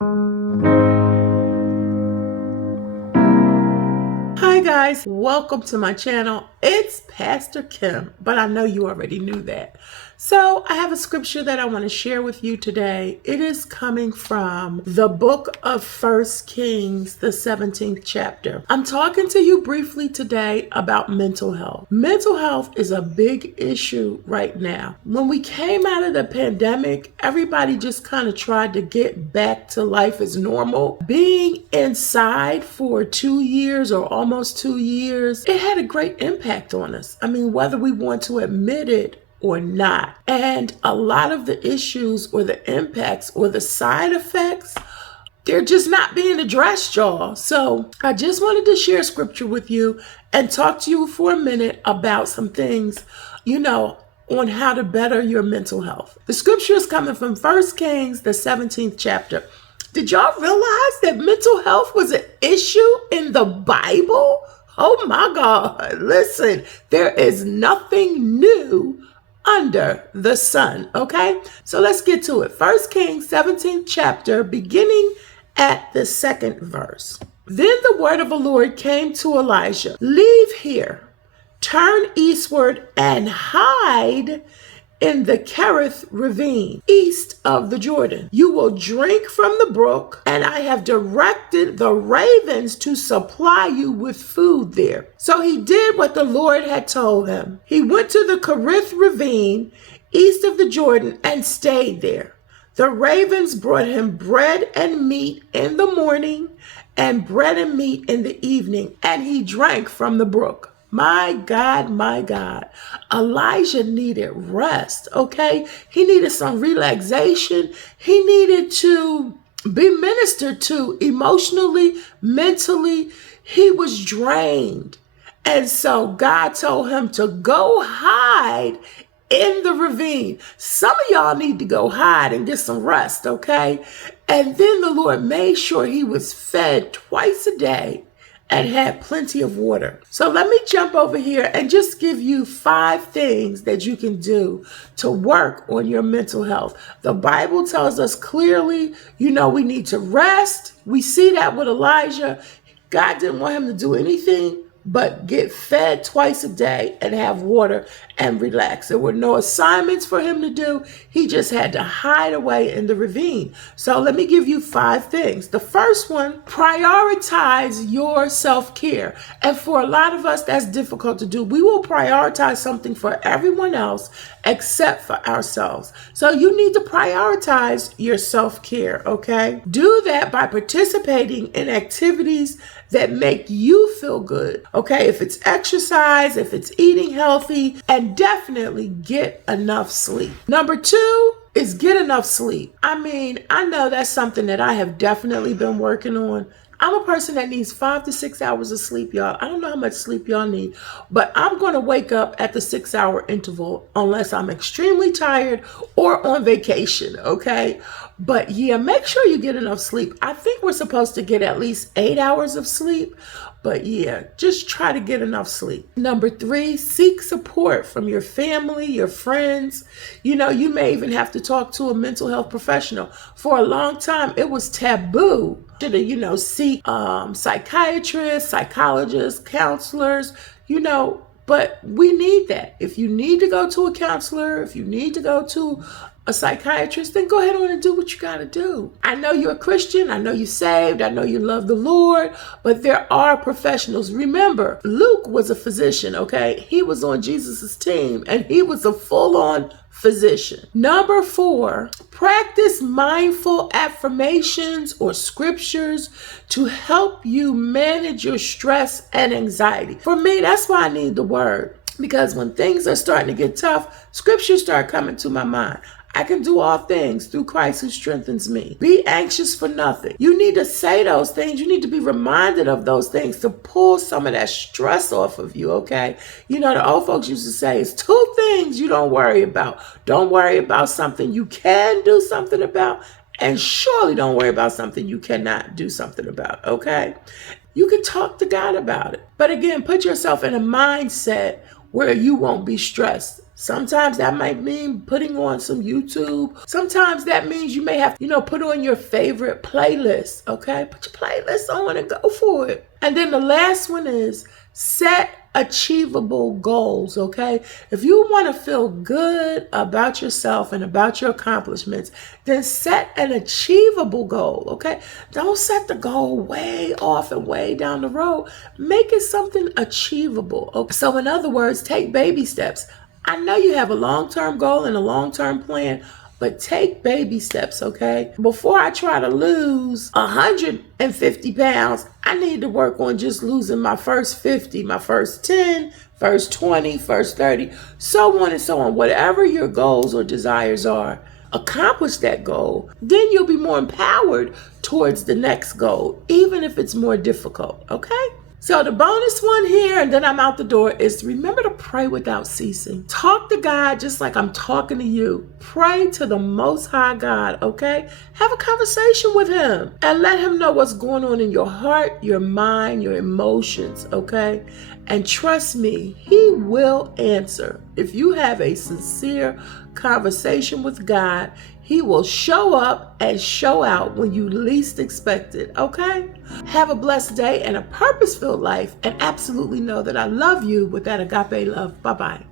Hi guys, welcome to my channel. It's Pastor Kim, but I know you already knew that. So I have a scripture that I want to share with you today. It is coming from the book of 1 Kings, the 17th chapter. I'm talking to you briefly today about mental health. Mental health is a big issue right now. When we came out of the pandemic, everybody just kind of tried to get back to life as normal. Being inside for 2 years or almost 2 years, it had a great impact on us. I mean, whether we want to admit it or not. And a lot of the issues or the impacts or the side effects, they're just not being addressed, y'all. So I just wanted to share scripture with you and talk to you for a minute about some things, on how to better your mental health. The scripture is coming from 1 Kings, the 17th chapter. Did y'all realize that mental health was an issue in the Bible? Oh my God. Listen, there is nothing new under the sun, okay? So let's get to it. 1 Kings 17th chapter, beginning at the 2nd verse. Then the word of the Lord came to Elijah. Leave here, turn eastward, and hide in the Kerith ravine, east of the Jordan. You will drink from the brook, and I have directed the ravens to supply you with food there. So he did what the Lord had told him. He went to the Kerith ravine, east of the Jordan, and stayed there. The ravens brought him bread and meat in the morning, and bread and meat in the evening, and he drank from the brook. My God, my God. Elijah needed rest, okay? He needed some relaxation. He needed to be ministered to emotionally, mentally. He was drained. And so God told him to go hide in the ravine. Some of y'all need to go hide and get some rest, okay? And then the Lord made sure he was fed twice a day and had plenty of water. So let me jump over here and just give you 5 things that you can do to work on your mental health. The Bible tells us clearly, we need to rest. We see that with Elijah. God didn't want him to do anything but get fed twice a day and have water and relax. There were no assignments for him to do. He just had to hide away in the ravine. So let me give you 5 things. The first one, prioritize your self-care. And for a lot of us, that's difficult to do. We will prioritize something for everyone else except for ourselves. So you need to prioritize your self-care, okay? Do that by participating in activities that make you feel good, okay? If it's exercise, if it's eating healthy, and definitely get enough sleep. Number 2 is get enough sleep. I mean, I know that's something that I have definitely been working on. I'm a person that needs 5 to 6 hours of sleep, y'all. I don't know how much sleep y'all need, but I'm going to wake up at the 6-hour interval unless I'm extremely tired or on vacation, okay? But yeah, make sure you get enough sleep. I think we're supposed to get at least 8 hours of sleep, but yeah, just try to get enough sleep. Number 3, seek support from your family, your friends. You may even have to talk to a mental health professional. For a long time, it was taboo to, seek psychiatrists, psychologists, counselors, but we need that. If you need to go to a counselor, if you need to go to a psychiatrist, then go ahead on and do what you got to do. I know you're a Christian. I know you're saved. I know you love the Lord, but there are professionals. Remember, Luke was a physician, okay? He was on Jesus's team and he was a full-on physician. Number 4, practice mindful affirmations or scriptures to help you manage your stress and anxiety. For me, that's why I need the word, because when things are starting to get tough, scriptures start coming to my mind. I can do all things through Christ who strengthens me. Be anxious for nothing. You need to say those things. You need to be reminded of those things to pull some of that stress off of you, okay? The old folks used to say, it's 2 things you don't worry about. Don't worry about something you can do something about, and surely don't worry about something you cannot do something about, okay? You can talk to God about it. But again, put yourself in a mindset where you won't be stressed. Sometimes that might mean putting on some YouTube. Sometimes that means you may have, put on your favorite playlist, okay? Put your playlist on and go for it. And then the last one is set achievable goals, okay? If you want to feel good about yourself and about your accomplishments, then set an achievable goal, okay? Don't set the goal way off and way down the road. Make it something achievable, okay? So in other words, take baby steps. I know you have a long-term goal and a long-term plan, but take baby steps, okay? Before I try to lose 150 pounds, I need to work on just losing my first 50, my first 10, first 20, first 30, so on and so on. Whatever your goals or desires are, accomplish that goal. Then you'll be more empowered towards the next goal, even if it's more difficult, okay? So the bonus one here, and then I'm out the door, is to remember to pray without ceasing. Talk to God just like I'm talking to you. Pray to the Most High God, okay? Have a conversation with Him and let Him know what's going on in your heart, your mind, your emotions, okay? And trust me, He will answer. If you have a sincere conversation with God, He will show up and show out when you least expect it, okay? Have a blessed day and a purpose-filled life, and absolutely know that I love you with that agape love. Bye-bye.